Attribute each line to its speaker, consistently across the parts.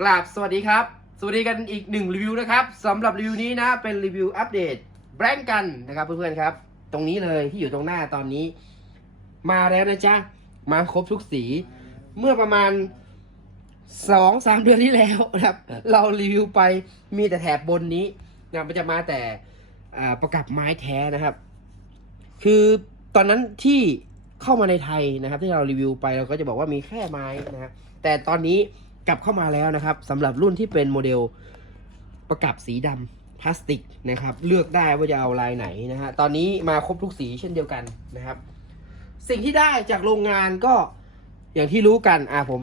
Speaker 1: กราบสวัสดีครับ สวัสดีกันอีกหนึ่งรีวิวนะครับสำหรับรีวิวนี้นะเป็นรีวิวอัปเดตแบรนด์กันนะครับเพื่อนๆครับ ตรงนี้เลยที่อยู่ตรงหน้าตอนนี้ มาแล้วนะจ๊ะ มาครบทุกสี เมื่อประมาณสองสามเดือนที่แล้วนะครับ เรารีวิวไปมีแต่แถบบนนี้นะมันจะมาแต่ประกับไม้แท้นะครับ คือตอนนั้นที่เข้ามาในไทยนะครับ ที่เรารีวิวไปเราก็จะบอกว่ามีแค่ไม้นะครับแต่ตอนนี้ กลับเข้ามาแล้วนะครับสำหรับรุ่นที่เป็นโมเดลประกับสีดำพลาสติกนะครับ เลือกได้ว่าจะเอาลายไหนนะฮะตอนนี้มาครบทุกสีเช่นเดียวกันนะครับ สิ่งที่ได้จากโรงงานก็อย่างที่รู้กันอะผม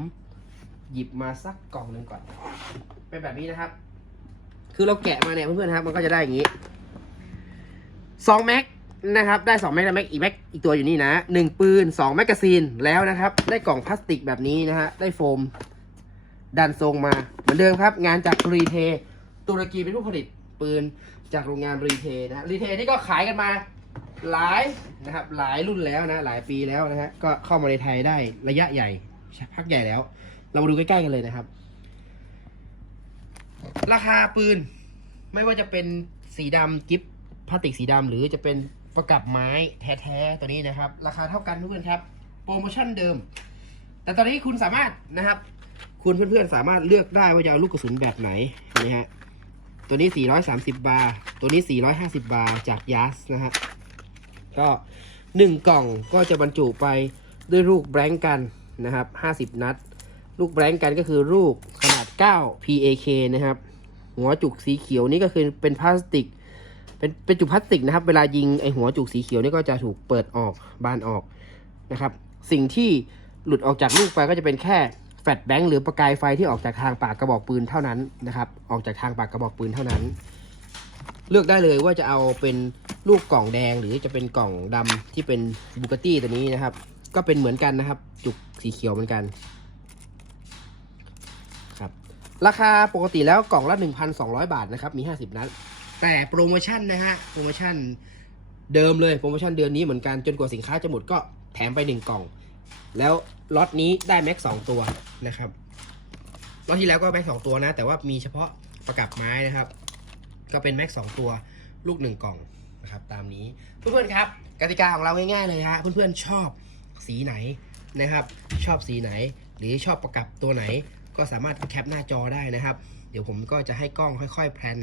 Speaker 1: หยิบมาสักกล่องหนึ่งก่อน เป็นแบบนี้นะครับ คือเราแกะมาเนี่ยเพื่อนๆครับ มันก็จะได้อย่างนี้สองแม็กนะครับได้สองแม็กแล้วแม็กอีกแม็กอีกตัวอยู่นี่นะหนึ่งปืนสองแมกกาซีนแล้วนะครับ ได้กล่องพลาสติกแบบนี้นะฮะได้โฟม ดันทรงมา เหมือนเดิมครับ งานจากรีเท ตุรกีเป็นผู้ผลิตปืนจากโรงงานรีเทนะรีเทนี่ก็ขายกันมาหลายนะครับ หลายรุ่นแล้วนะ หลายปีแล้วนะฮะก็เข้ามาในไทยได้ระยะใหญ่พักใหญ่แล้ว เรามาดูใกล้ๆกันเลยนะครับ ราคาปืนไม่ว่าจะเป็นสีดำกิฟพลาสติกสีดำหรือจะเป็นประกับไม้แท้ๆตัวนี้นะครับ ราคาเท่ากันทุกคนครับ โปรโมชั่นเดิม แต่ตอนนี้คุณสามารถนะครับ คุณเพื่อนๆสามารถเลือกได้ว่าจะเอาลูกกระสุนแบบไหนนี่ฮะตัวนี้ 430 บาร์ตัวนี้ 450 บาร์จากยัสนะฮะก็ 1 กล่องก็จะบรรจุไปด้วยลูกแบงกันนะครับ 50 นัด ลูกแบงกันก็คือลูกขนาด 9 PAK นะครับ หัวจุกสีเขียวนี่ก็คือเป็นพลาสติก เป็นเป็นจุกพลาสติกนะครับ เวลายิงไอหัวจุกสีเขียวนี่ก็จะถูกเปิดออกบานออกนะครับ สิ่งที่หลุดออกจากลูกไปก็จะเป็นแค่ ลชแบงค์หรือประกายไฟที่ออกจากทางปากกระบอกปืนเท่านั้นนะครับ ออกจากทางปากกระบอกปืนเท่านั้น เลือกได้เลยว่าจะเอาเป็นลูกกล่องแดงหรือจะเป็นกล่องดำที่เป็นบูกตี้ตัวนี้นะครับ ก็เป็นเหมือนกันนะครับ จุกสีเขียวเหมือนกันครับ ราคาปกติแล้วกล่องละ 1,200 บาทนะครับ มี 50 นัด แต่โปรโมชั่นนะฮะโปรโมชั่นเดิมเลยโปรโมชั่นเดือนนี้เหมือนกันจนกว่าสินค้าจะหมดก็แถมไป 1 กล่อง แล้วล็อตนี้ได้แม็กสองตัว นะครับล็อตที่แล้วก็แม็กสองตัวนะ แต่ว่ามีเฉพาะประกับไม้นะครับ ก็เป็นแม็กสองตัวลูกหนึ่งกล่องนะครับตามนี้เพื่อนๆครับกติกาของเราง่ายๆเลยฮะเพื่อนๆชอบสีไหนนะครับ ชอบสีไหน หรือชอบประกับตัวไหน ก็สามารถแคปหน้าจอได้นะครับ เดี๋ยวผมก็จะให้กล้องค่อยๆแพลน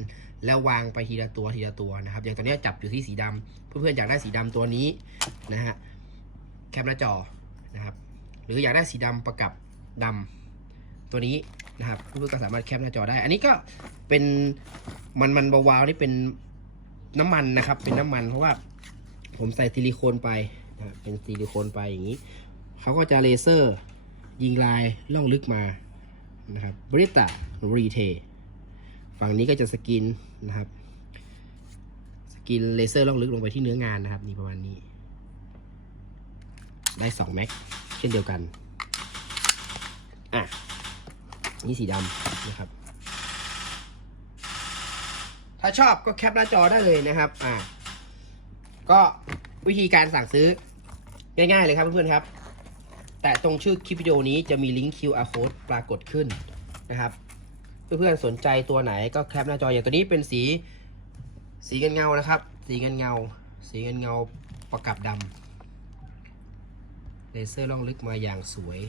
Speaker 1: แล้ววางไปทีละตัวทีละตัวนะครับ อย่างตอนนี้จับอยู่ที่สีดำเพื่อนๆอยากได้สีดำตัวนี้นะฮะแคปหน้าจอนะครับ หรืออยากได้สีดำประกับ ดำตัวนี้นะครับเพื่อนๆก็สามารถแคปหน้าจอได้ อันนี้ก็เป็นมันมันๆวาวๆนี่เป็นน้ำมันนะครับ เป็นน้ำมันเพราะว่าผมใส่ซิลิโคนไปนะเป็นซิลิโคนไปอย่างนี้เขาก็จะเลเซอร์ยิงลายล่องลึกมานะครับบริต้ารีเทฝั่งนี้ก็จะสกินนะครับ สกินเลเซอร์ล่องลึกลงไปที่เนื้องานนะครับนี่ประมาณนี้ ได้2แม็กเช่นเดียวกัน อะนี่สีดำนะครับ ถ้าชอบก็แคปหน้าจอได้เลยนะครับ อะก็วิธีการสั่งซื้อ ง่ายๆเลยครับเพื่อนๆครับ แต่ตรงชื่อคลิปวิดีโอนี้จะมีลิงก์ QR code ปรากฏขึ้นนะครับ เพื่อนๆสนใจตัวไหนก็แคปหน้าจออย่างตัวนี้เป็นสี สีเงินเงานะครับ สีเงินเงา สีเงินเงาประกับดำเลเซอร์ล่องลึกมาอย่างสวย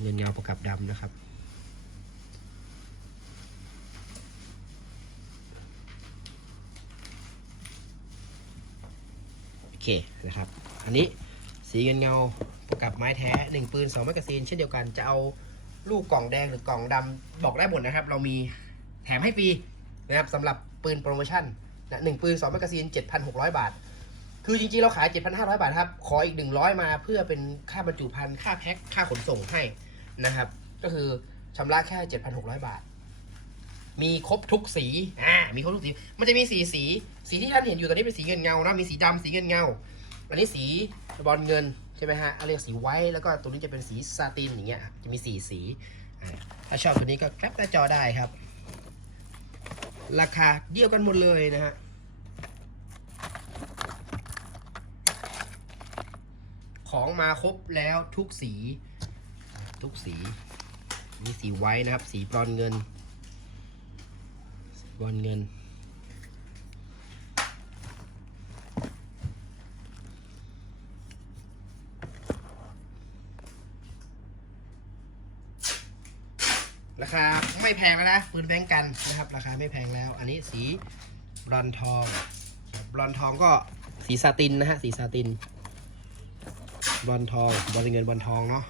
Speaker 1: เงินเงาประกับดำนะครับโอเคนะครับ อันนี้สีเงินเงาประกับไม้แท้หนึ่งปืนสองแมกกาซีนเช่นเดียวกันจะเอาลูกกล่องแดงหรือกล่องดำบอกได้หมดนะครับ เรามีแถมให้ฟรีนะครับสำหรับปืนโปรโมชั่นนะหนึ่งปืนสองแมกกาซีน7,600บาท คือจริงๆ เราขาย 7,500 บาทครับ ขออีก 100 มาเพื่อเป็นค่าบรรจุภัณฑ์ค่าแพ็ค ค่าขนส่งให้ นะครับ ก็คือชำระแค่ 7,600 บาท มีครบทุกสีอ่ามีครบทุกสี มันจะมีสีสี สีที่ท่านเห็นอยู่ตอนนี้เป็นสีเงินเงานะมีสีดำสีเงินเงา อันนี้สีบอลเงินใช่ไหมฮะเรียกสีไว้แล้วก็ตัวนี้จะเป็นสีซาตินอย่างเงี้ยครับจะมีสีสีอ่าถ้าชอบตัวนี้ก็แคปหน้าจอได้ครับ ราคาเดียวกันหมดเลยนะฮะของมาครบแล้วทุกสี ทุกสีมีสีไว้นะครับ สีบรอนเงินบรอนเงิน ราคาไม่แพงแล้วนะปืนแบงกันนะครับ ราคาไม่แพงแล้ว อันนี้สีบรอนทองบรอนทองก็สีซาตินนะฮะสีซาตินบอนซ์ทองบอนซ์เงินบอนซ์ทองเนาะ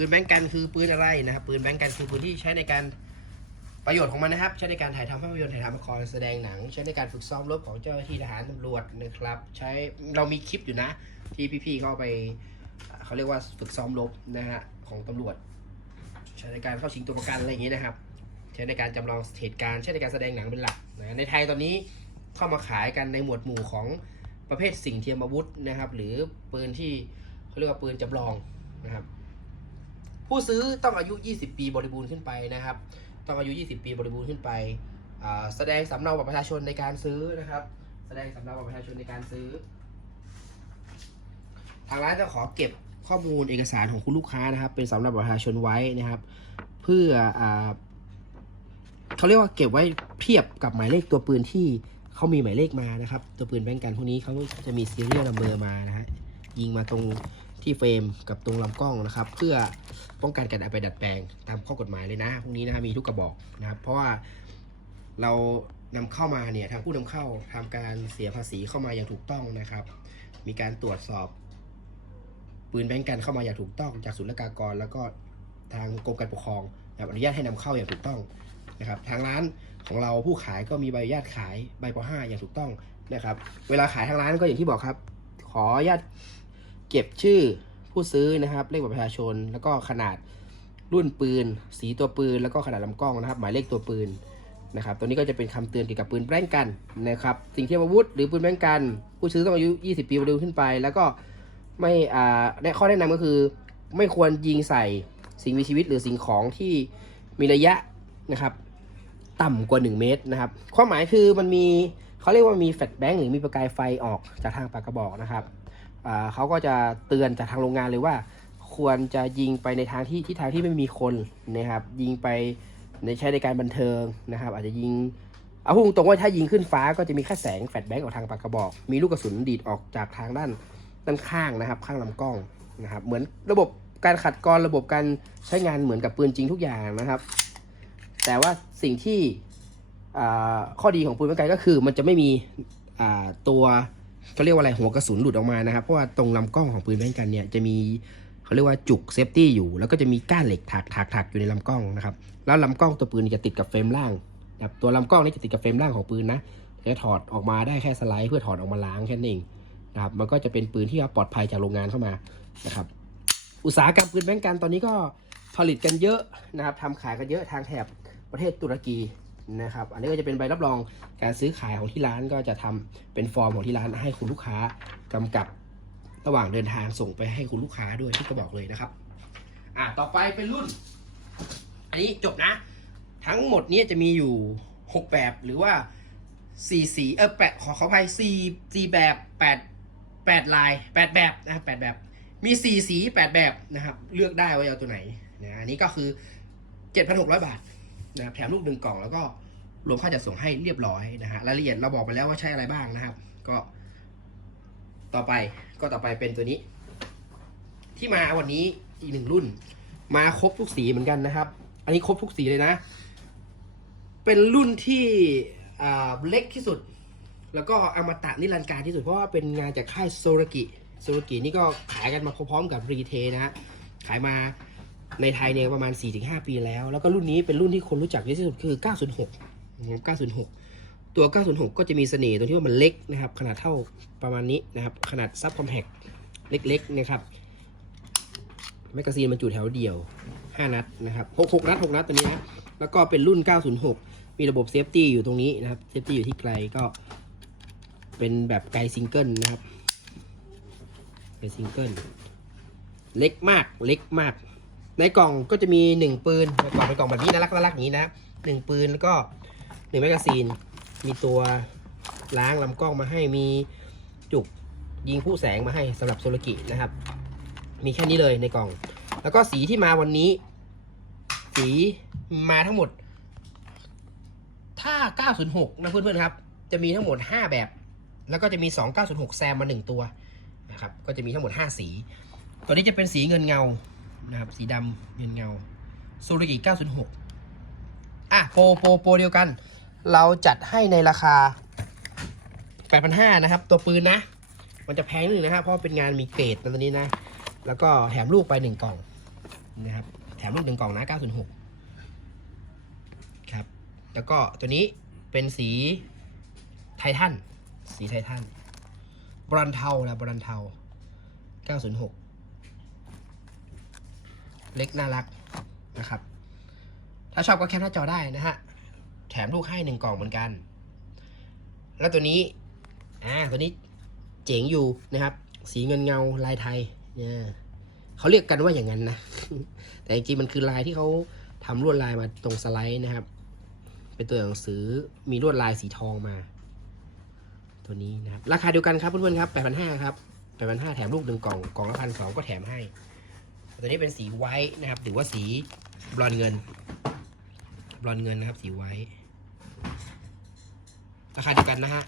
Speaker 1: ปืนแบงก์กันคือปืนอะไรนะครับ ปืนแบงก์กันคือปืนที่ใช้ในการประโยชน์ของมันนะครับ ใช้ในการถ่ายทำภาพยนตร์ถ่ายทำละครแสดงหนัง ใช้ในการฝึกซ้อมรบของเจ้าหน้าที่ทหารตำรวจนะครับ ใช้เรามีคลิปอยู่นะ ที่พี่ๆเขาเอาไปเขาเรียกว่าฝึกซ้อมรบนะฮะของตำรวจ ใช้ในการเข้าชิงตัวประกันอะไรอย่างนี้นะครับ ใช้ในการจำลองเหตุการณ์ใช้ในการแสดงหนังเป็นหลักนะในไทยตอนนี้เข้ามาขายกันในหมวดหมู่ของประเภทสิ่งเทียมอาวุธนะครับ หรือปืนที่เขาเรียกว่าปืนจำลองนะครับ ผู้ซื้อต้องอายุ 20 ปีบริบูรณ์ขึ้นไปนะครับ ต้องอายุ 20 ปีบริบูรณ์ขึ้นไป แสดงสำเนาบัตรประชาชนในการซื้อนะครับ แสดงสำเนาบัตรประชาชนในการซื้อ ทางร้านจะขอเก็บข้อมูลเอกสารของคุณลูกค้านะครับ เป็นสำเนาบัตรประชาชนไว้นะครับ เพื่ออเขาเรียกว่าเก็บไว้เทียบกับหมายเลขตัวปืนที่เขามีหมายเลขมานะครับ ตัวปืนแบงก์กันพวกนี้เขาจะมีซีเรียลนัมเบอร์มานะฮะยิงมาตรง ที่เฟรมกับตรงลำกล้องนะครับ เพื่อป้องกันการเอาไปดัดแปลงตามข้อกฎหมายเลยนะพวกนี้นะครับมีทุกกระบอกนะครับ เพราะว่าเรานำเข้ามาเนี่ยทางผู้นำเข้าทำการเสียภาษีเข้ามาอย่างถูกต้องนะครับ มีการตรวจสอบปืนแบงก์กันเข้ามาอย่างถูกต้อง จากศุลกากร แล้วก็ทางกรมการปกครองนะอนุญาตให้นำเข้าอย่างถูกต้องนะครับทางร้านของเราผู้ขายก็มีใบอนุญาตขายใบป .5 อย่างถูกต้องนะครับ เวลาขายทางร้านก็อย่างที่บอกครับ ขออนุญาต เก็บชื่อผู้ซื้อนะครับ เลขบัตรประชาชน แล้วก็ขนาดรุ่นปืน สีตัวปืน แล้วก็ขนาดลำกล้องนะครับ หมายเลขตัวปืนนะครับ ตัวนี้ก็จะเป็นคำเตือนเกี่ยวกับปืนแบงก์กันนะครับ สิ่งเทียมอาวุธหรือปืนแบงก์กัน ผู้ซื้อต้องอายุ 20 ปีบริบูรขึ้นไป แล้วก็ไม่อ่าในข้อแนะนำก็คือ ไม่ควรยิงใส่สิ่งมีชีวิตหรือสิ่งของที่มีระยะนะครับ ต่ำกว่า 1 เมตรนะครับ ความหมายคือมันมีเขาเรียกว่ามีแฟลชแบงค์หรือมีประกายไฟออกจากทางปากกระบอกนะครับ เขาก็จะเตือนจากทางโรงงานเลยว่า ควรจะยิงไปในทางที่ที่ทางที่ไม่มีคนนะครับ ยิงไปในใช้ในการบันเทิงนะครับ อาจจะยิงเอาพูดตรงว่าถ้ายิงขึ้นฟ้าก็จะมีแค่แสงแฟลชแบงค์ออกทางปากกระบอก มีลูกกระสุนดีดออกจากทางด้านด้านข้างนะครับ ข้างลำกล้องนะครับ เหมือนระบบการขัดกรระบบการใช้งานเหมือนกับปืนจริงทุกอย่างนะครับ แต่ว่าสิ่งที่ข้อดีของปืนแบงก์ไกลก็คือมันจะไม่มีตัว เขาเรียกว่าอะไรหัวกระสุนหลุดออกมานะครับ เพราะว่าตรงลำกล้องของปืนแบงก์กันเนี่ยจะมีเขาเรียกว่าจุกเซฟตี้อยู่ แล้วก็จะมีก้านเหล็กถักถักถักอยู่ในลำกล้องนะครับ แล้วลำกล้องตัวปืนจะติดกับเฟรมล่างนะครับตัวลำกล้องนี่จะติดกับเฟรมล่างของปืนนะจะถอดออกมาได้แค่สไลด์เพื่อถอดออกมาล้างแค่นั้นเองนะครับ มันก็จะเป็นปืนที่ปลอดภัยจากโรงงานเข้ามานะครับ อุตสาหกรรมปืนแบงกันตอนนี้ก็ผลิตกันเยอะนะครับทำขายกันเยอะทางแถบประเทศตุรกี นะครับ อันนี้ก็จะเป็นใบรับรองการซื้อขายของที่ร้านก็จะทำเป็นฟอร์มของที่ร้านให้คุณลูกค้ากำกับระหว่างเดินทางส่งไปให้คุณลูกค้าด้วยที่กระบอกเลยนะครับ อะต่อไปเป็นรุ่น อันนี้จบนะ ทั้งหมดนี้จะมีอยู่ 6 แบบหรือว่า4สีเออแปดขอขออภัย4 4แบบ8 8ลาย8แบบนะครับ8แบบ มี4สี8แบบนะครับ เลือกได้ว่าจะเอาตัวไหนนะอันนี้ก็คือ7,600บาท นะครับแถมลูกหนึ่งกล่องแล้วก็รวมค่าจัดส่งให้เรียบร้อยนะฮะรายละเอียดเราบอกไปแล้วว่าใช้อะไรบ้างนะครับ ก็ ต่อไปก็ต่อไปเป็นตัวนี้ ที่มาวันนี้อีกหนึ่งรุ่น มาครบทุกสีเหมือนกันนะครับ อันนี้ครบทุกสีเลยนะ เป็นรุ่นที่เล็กที่สุด แล้วก็อมตะนิรันดร์การที่สุดเพราะว่าเป็นงานจากค่ายโซรกิโซรกินี่ก็ขายกันมาพร้อมๆกับรีเทนะฮะขายมา ในไทยเนี่ยประมาณ 4-5 ปีแล้ว แล้วก็รุ่นนี้เป็นรุ่นที่คนรู้จักเยอะที่สุดคือ 906นะครับ906 ตัว 906 ก็จะมีเสน่ห์ตรงที่ว่ามันเล็กนะครับ ขนาดเท่าประมาณนี้นะครับ ขนาดซับคอมแพคเล็กๆนะครับ แมกกาซีนบรรจุแถวเดียว 5 นัดนะครับ 6 6 นัด 6 นัดตัวนี้นะแล้วก็เป็นรุ่น 906 มีระบบเซฟตี้อยู่ตรงนี้นะครับ เซฟตี้อยู่ที่ไกลก็เป็นแบบไกลซิงเกิลนะครับไกลซิงเกิล เล็กมาก เล็กมาก ในกล่องก็จะมีหนึ่งปืนในกล่องเป็นกล่องแบบนี้น่ารักน่ารักนี้นะหนึ่งปืนแล้วก็หนึ่งแมกกาซีน มีตัวล้างลำกล้องมาให้มีจุกยิงผู้แสงมาให้สำหรับโซลกินะครับ มีแค่นี้เลยในกล่อง แล้วก็สีที่มาวันนี้ สีมาทั้งหมด ถ้า 906 นะเพื่อนๆครับ จะมีทั้งหมด 5 แบบ แล้วก็จะมี 2 906 แซมมา 1 ตัวนะครับ ก็จะมีทั้งหมด 5 สี ตัวนี้จะเป็นสีเงินเงา นะครับสีดำเงินเงาซูริกิ906 อะโปรโปรโปรเดียวกัน เราจัดให้ในราคา 8,500 นะครับ ตัวปืนนะ มันจะแพงนิดนึงนะครับ เพราะเป็นงานมีเกรดตัวนี้นะ แล้วก็แถมลูกไป 1 กล่องนะครับ แถมลูกหนึ่งกล่องนะ 906 ครับ แล้วก็ตัวนี้เป็นสีไททัน สีไททันบรอนเทานะบรอนเทา 906 เล็กน่ารักนะครับ ถ้าชอบก็แคปหน้าจอได้นะฮะ แถมลูกให้หนึ่งกล่องเหมือนกัน แล้วตัวนี้ อ่า ตัวนี้เจ๋งอยู่นะครับ สีเงินเงาลายไทย เนี่ยเขาเรียกกันว่าอย่างนั้นนะ แต่จริงๆมันคือลายที่เขาทำลวดลายมาตรงสไลด์นะครับ เป็นตัวหนังสือมีลวดลายสีทองมา ตัวนี้นะครับ ราคาเดียวกันครับเพื่อนๆครับ8,500ครับ8,500แถมลูกหนึ่งกล่อง กล่องละพันสองก็แถมให้ ตัวนี้เป็นสีไวท์นะครับหรือว่าสีบรอนเงินบรอนเงินนะครับ สีไวท์ราคาเดียวกันนะฮะ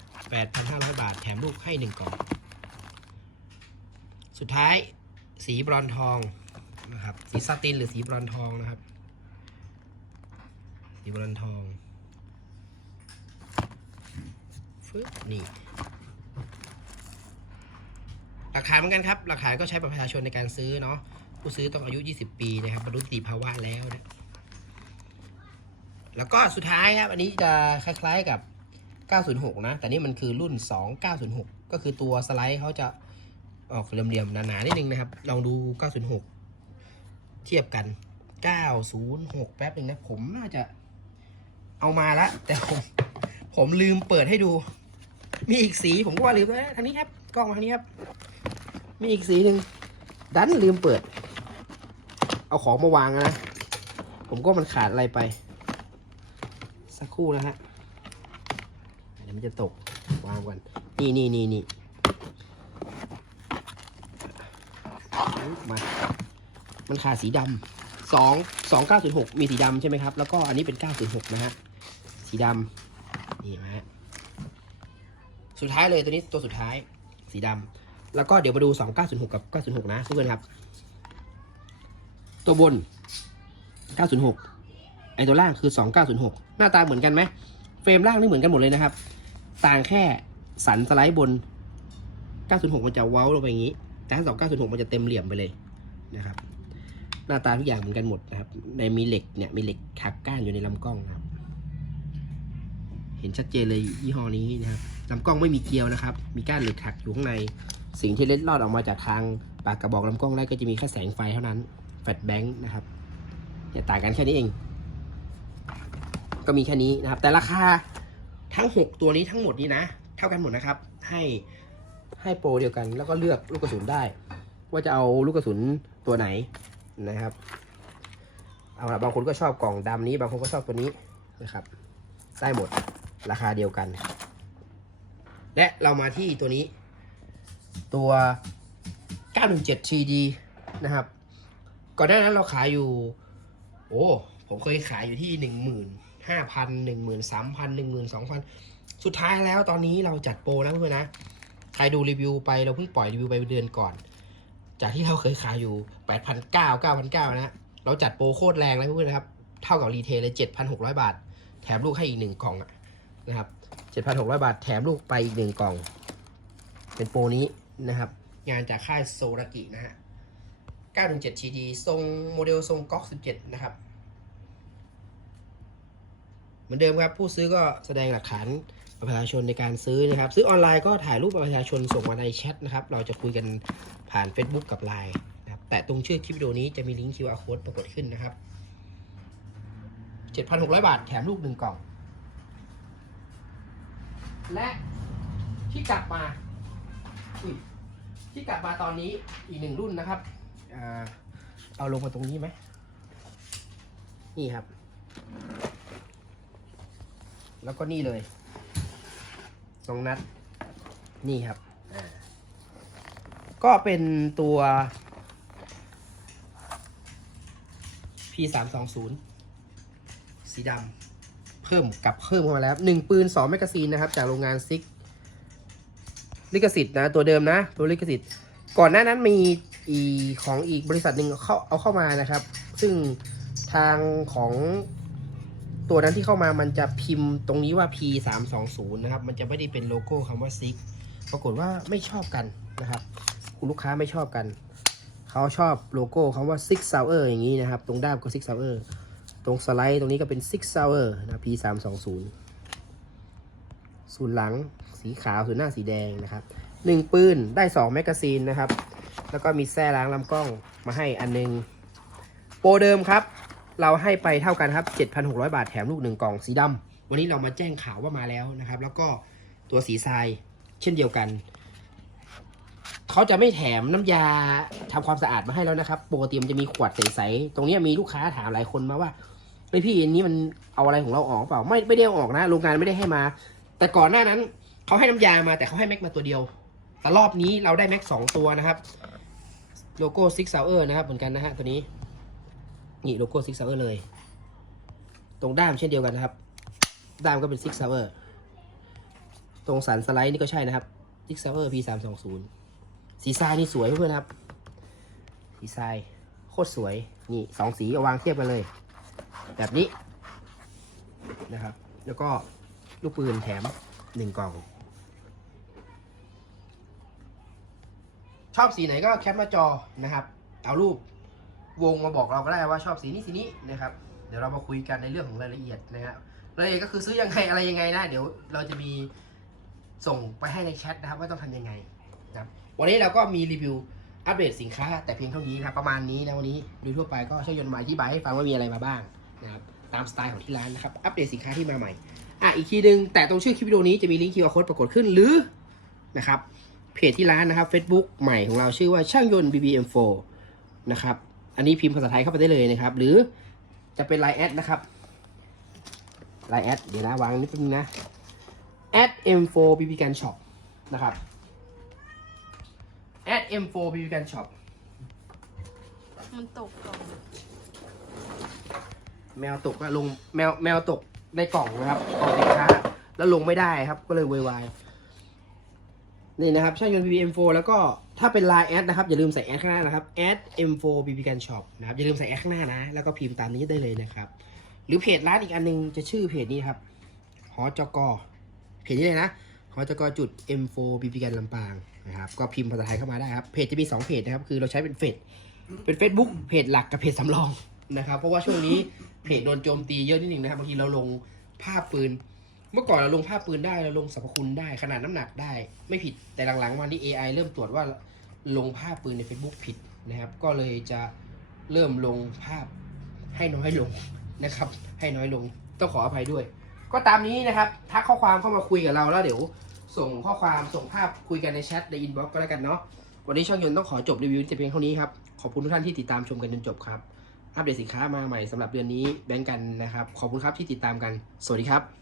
Speaker 1: 8,500 บาท แถมลูกให้หนึ่งกล่อง สุดท้ายสีบรอนทองนะครับ สีซาตินหรือสีบรอนทองนะครับ สีบรอนทองฟึบนี่ราคาเหมือนกันครับราคาก็ใช้บัตรประชาชนในการซื้อเนาะ ผู้ซื้อต้องอายุ 20 ปีนะครับบรรลุนิติภาวะแล้วนะ แล้วก็สุดท้ายครับ อันนี้จะคล้ายๆกับ 906 นะ แต่นี่มันคือรุ่น 2906 ก็คือตัวสไลด์เขาจะออกเหลี่ยมๆหนาๆนิดนึงนะครับ ลองดู 906 เทียบกัน 906 แป๊บหนึ่งนะ ผมน่าจะเอามาละ แต่ผมผมลืมเปิดให้ดู มีอีกสีผมก็ว่าลืมแล้วทางนี้ครับ กล้องมาทางนี้ครับ มีอีกสีหนึ่งดันลืมเปิด เอาของมาวางนะ ผมก็มันขาดอะไรไป สักครู่นะฮะเดี๋ยวมันจะตกวางก่อนนี่นี่นี่นี่มา มันขาดสีดำสองสองเก้าศูนย์หกมีสีดำใช่ไหมครับ แล้วก็อันนี้เป็นเก้าศูนย์หกนะฮะ สีดำนี่นะฮะ สุดท้ายเลยตัวนี้ตัวสุดท้าย สีดำแล้วก็เดี๋ยวมาดู 2906 กับ 906 นะเพื่อนครับ ตัวบน 906 ไอตัวล่างคือ 2906 หน้าตาเหมือนกันไหม เฟรมล่างนี่เหมือนกันหมดเลยนะครับ ต่างแค่สันสไลด์บน 906 มันจะเว้าลงไปอย่างนี้ แต่ถ้า2906 มันจะเต็มเหลี่ยมไปเลยนะครับ หน้าตาทุกอย่างเหมือนกันหมดนะครับ ในมีเหล็กเนี่ยมีเหล็กขักก้านอยู่ในลำกล้องนะครับ เห็นชัดเจนเลยยี่ห้อนี้นะครับลำกล้องไม่มีเกลียวนะครับ มีก้านเหล็กขักอยู่ข้างใน สิ่งที่เล็ดลอดออกมาจากทางปากกระบอกลำกล้องได้ก็จะมีแค่แสงไฟเท่านั้น ลชแบงค์นะครับเนี่ยต่างกันแค่นี้เอง ก็มีแค่นี้นะครับ แต่ราคาทั้ง 6 ตัวนี้ทั้งหมดนี้นะ เท่ากันหมดนะครับ ให้ให้โปรเดียวกัน แล้วก็เลือกลูกกระสุนได้ ว่าจะเอาลูกกระสุนตัวไหนนะครับเอาละบางคนก็ชอบกล่องดำนี้ บางคนก็ชอบตัวนี้นะครับ ได้หมดราคาเดียวกัน และเรามาที่ตัวนี้ ตัว 917 3D นะครับ ก่อนหน้านั้นเราขายอยู่ โอ้ผมเคยขายอยู่ที่15,000 13,000 12,000สุดท้ายแล้วตอนนี้เราจัดโปรนะเพื่อนนะใครดูรีวิวไปเราเพิ่งปล่อยรีวิวไปเดือนก่อน จากที่เราเคยขายอยู่8,900 9,900นเก้านะเราจัดโปรโคตรแรงเลยเพื่อนนะครับ เท่ากับรีเทลเลย7,600บาท แถมลูกให้อีกหนึ่งกล่องนะครับ7,600บาทแถมลูกไปอีกหนึ่งกล่อง เป็นโปรนี้นะครับ งานจากค่ายโซรากินะฮะ 917 TD ทรงโมเดลทรงก๊อก 17 นะครับ เหมือนเดิมครับ ผู้ซื้อก็แสดงหลักฐานประชาชนในการซื้อนะครับ ซื้อออนไลน์ก็ถ่ายรูปประชาชนส่งมาในแชทนะครับ เราจะคุยกันผ่าน Facebook กับ Line นะครับแต่ตรงชื่อคลิปวิดีโอนี้จะมีลิงก์ QR code ปรากฏขึ้นนะครับ 7,600 บาทแถมลูกหนึ่งกล่อง และที่กลับมาที่กลับมาตอนนี้อีกหนึ่งรุ่นนะครับ เอาลงมาตรงนี้ไหม นี่ครับ แล้วก็นี่เลยสองนัด นี่ครับอ่าก็เป็นตัว P 3 2 0สีดำเพิ่มกับเพิ่มเข้ามาแล้วหนึ่งปืนสองแมกกาซีนนะครับ จากโรงงานซิกลิขสิทธิ์นะ ตัวเดิมนะ ตัวลิขสิทธิ์ ก่อนหน้านั้นมี อีของอีกบริษัทหนึ่งเข้าเอาเข้ามานะครับ ซึ่งทางของตัวนั้นที่เข้ามามันจะพิมพ์ตรงนี้ว่า P 3 2 0นะครับ มันจะไม่ได้เป็นโลโก้คำว่าซิกปรากฏว่าไม่ชอบกันนะครับคุณลูกค้าไม่ชอบกัน เขาชอบโลโก้คำว่า Six Hour อย่างนี้นะครับ ตรงด้ามก็ Six Hour ตรงสไลด์ตรงนี้ก็เป็น Six Hour นะ P 3 2 0ศูนย์หลังสีขาวศูนหน้าสีแดงนะครับหนึ่งปืนได้สองแมกกาซีนนะครับ แล้วก็มีแส้ล้างลำกล้องมาให้อันนึง โปรเดิมครับ เราให้ไปเท่ากันครับ 7,600 บาทแถมลูกหนึ่งกล่องสีดำวันนี้เรามาแจ้งข่าวว่ามาแล้วนะครับ แล้วก็ตัวสีทรายเช่นเดียวกัน เขาจะไม่แถมน้ำยาทำความสะอาดมาให้แล้วนะครับปกติมันจะมีขวดใสๆตรงนี้มีลูกค้าถามหลายคนมาว่าเฮ้ยพี่อันนี้มันเอาอะไรของเราออกเปล่าไม่ไม่ได้อออกนะโรงงานไม่ได้ให้มา แต่ก่อนหน้านั้นเขาให้น้ำยามาแต่เขาให้แม็กมาตัวเดียว แต่รอบนี้เราได้แม็กสองตัวนะครับ โลโก้ซิกซาวเออร์นะครับเหมือนกันนะฮะตัวนี้ นี่โลโก้ซิกซาวเออร์เลย ตรงด้ามเช่นเดียวกันนะครับ ด้ามก็เป็นซิกซาวเออร์ตรงสันสไลด์นี่ก็ใช่นะครับซิกซาวเออร์ P 3 2 0สีทรายนี่สวยเพื่อนๆครับ สีทรายโคตรสวย นี่สองสีเอาวางเทียบกันเลย แบบนี้นะครับ แล้วก็ลูกปืนแถมหนึ่งกล่อง ชอบสีไหนก็แคปหน้าจอนะครับ เอารูปวงมาบอกเราก็ได้ว่าชอบสีนี้สีนี้นะครับ เดี๋ยวเรามาคุยกันในเรื่องของรายละเอียดนะครับรายละเอียดก็คือซื้อยังไงอะไรยังไงนะเดี๋ยวเราจะมีส่งไปให้ในแชทนะครับว่าต้องทำยังไงนะครับวันนี้เราก็มีรีวิวอัปเดตสินค้า แต่เพียงเท่านี้นะครับประมาณนี้นะวันนี้โดยทั่วไปก็ช่วยยนต์มาอธิบายให้ฟังว่ามีอะไรมาบ้างนะครับตามสไตล์ของที่ร้านนะครับอัปเดตสินค้าที่มาใหม่อะอีกทีหนึ่งแต่ตรงชื่อคลิปวิดีโอนี้จะมีลิงก์ QR code ปรากฏขึ้นหรือนะครับ เพจที่ร้านนะครับ Facebook ใหม่ของเราชื่อว่าช่างยนต์ BBM4 นะครับ อันนี้พิมพ์ภาษาไทยเข้าไปได้เลยนะครับ หรือจะเป็น Line แอดนะครับ Line แอดเดี๋ยวนะวางนิดนึงนะ at m4 bb can shop นะครับ at m4 bb can shop
Speaker 2: มันตกก่อน
Speaker 1: แมวตกก็ลงแมวแมวตกในกล่องนะครับกล่องสินค้าแล้วลงไม่ได้ครับก็เลยโวยวาย นี่นะครับช่างยนต์ BBM4 แล้วก็ถ้าเป็น Line แอดนะครับอย่าลืมใส่แอดข้างหน้านะครับ at m4 bb can shop นะครับอย่าลืมใส่แอดข้างหน้านะ แล้วก็พิมพ์ตามนี้ได้เลยนะครับ หรือเพจร้านอีกอันนึงจะชื่อเพจนี้ครับหอจกเพจนี้เลยนะหอจกจุด m4 bb can ลำปางนะครับก็พิมพ์ภาษาไทยเข้ามาได้ครับเพจจะมีสองเพจนะครับคือเราใช้เป็นเฟซเป็น Facebook เพจหลักกับเพจสำรองนะครับเพราะว่าช่วงนี้เพจโดนโจมตีเยอะนิดนึงนะครับบางทีเราลงภาพปืน เมื่อก่อนเราลงภาพปืนได้เราลงสรรพคุณได้ ขนาดน้ำหนักได้ ไม่ผิดแต่หลังๆมาที่ AI เริ่มตรวจว่าลงภาพปืนใน Facebook ผิดนะครับ ก็เลยจะเริ่มลงภาพให้น้อยลงนะครับ ให้น้อยลงต้องขออภัยด้วย ก็ตามนี้นะครับทักข้อความเข้ามาคุยกับเราแล้วเดี๋ยวส่งข้อความส่งภาพคุยกันในแชทในอินบ็อกซ์ก็แล้วกันเนาะวันนี้ช่างยนต์ต้องขอจบรีวิวแต่เพียงเท่านี้ครับ ขอบคุณทุกท่านที่ติดตามชมกันจนจบครับ อัปเดตสินค้ามาใหม่สำหรับเดือนนี้แบงก์กันนะครับ ขอบคุณครับที่ติดตามกัน สวัสดีครับ